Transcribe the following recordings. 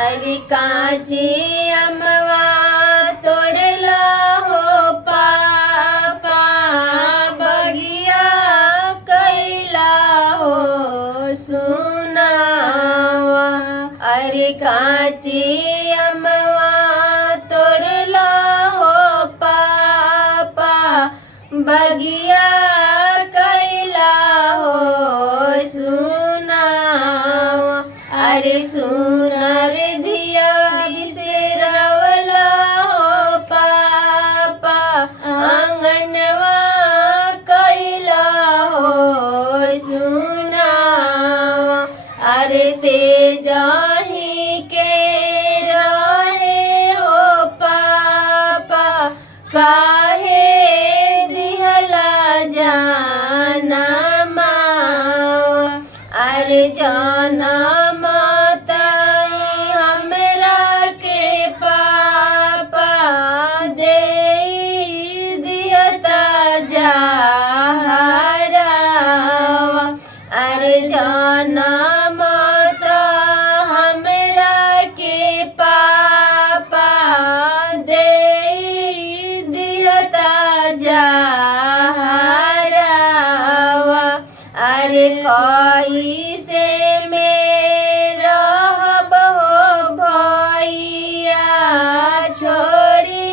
अरे काची अमवा तोड़ला हो पापा बगिया कैला हो सुनावा। अरे काची अमवा तोड़ला हो पापा बगिया कैला हो सुनावा। अरे सुनर धिया बिसरवला हो पापा आंगनवा कैला हो सुनावा। अरे ते जाही के रहे हो पापा काहे दिहला जाना मावा। अरे जाना अरे जाना माता हमरा के पापा दे दियता जहरावा। अरे कोई से मेरा हो भैया छोरी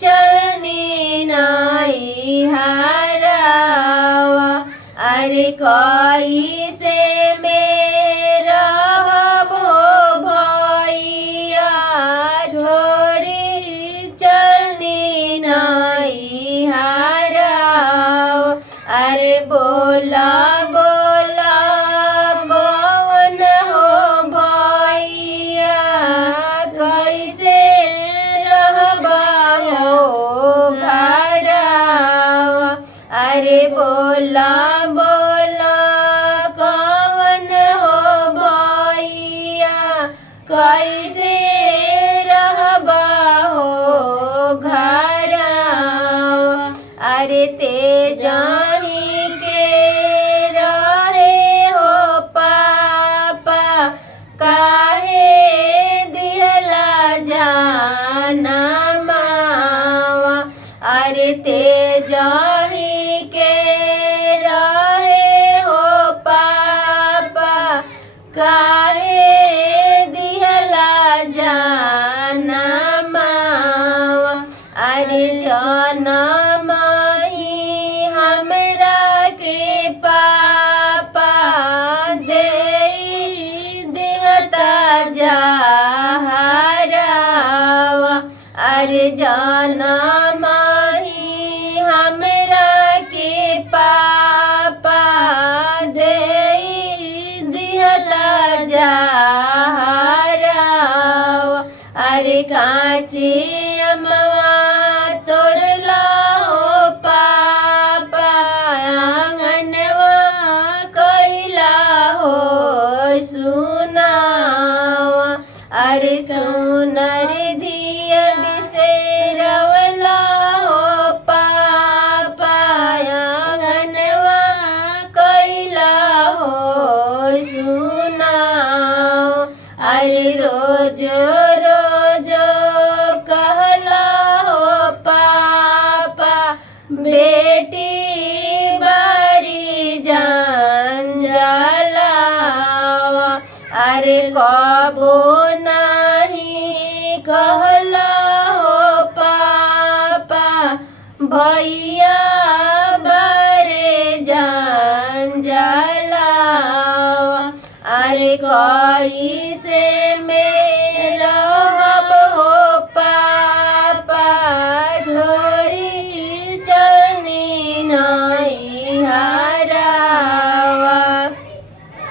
चलनी नहीं हरावा। अरे कोई से मेरा हो भैया छोरी चलनी नहीं हरावा। अरे बोला बोला कौन हो भैया कैसे रहबा हो घरवा। अरे बोला बोला कौन हो भैया कैसे रहबा हो घरवा। अरे ते जाही के रहे हो पापा काहे दिहला जाना मावा। अरे ते जाही के रहे हो पापा काहे दिहला जाना मावा। अरे जाना हमरा के पापा दे देहता जहरावा। अरे जाना माही हमरा के पापा दे दिहता जहरावा। अरे काची अमवा तोड़ला हो पापा आंगनवा कैला हो सुनावा। अरे सुनर धिया बिसरवला हो पापा आंगनवा कैला हो सुनावा। अरे रोज रोज कहला हो पापा बेटी बारी जंजालावा। अरे कबो नहीं कहला हो पापा भैया बारे जंजालावा। अरे कोई से मेरा हो पापा छोड़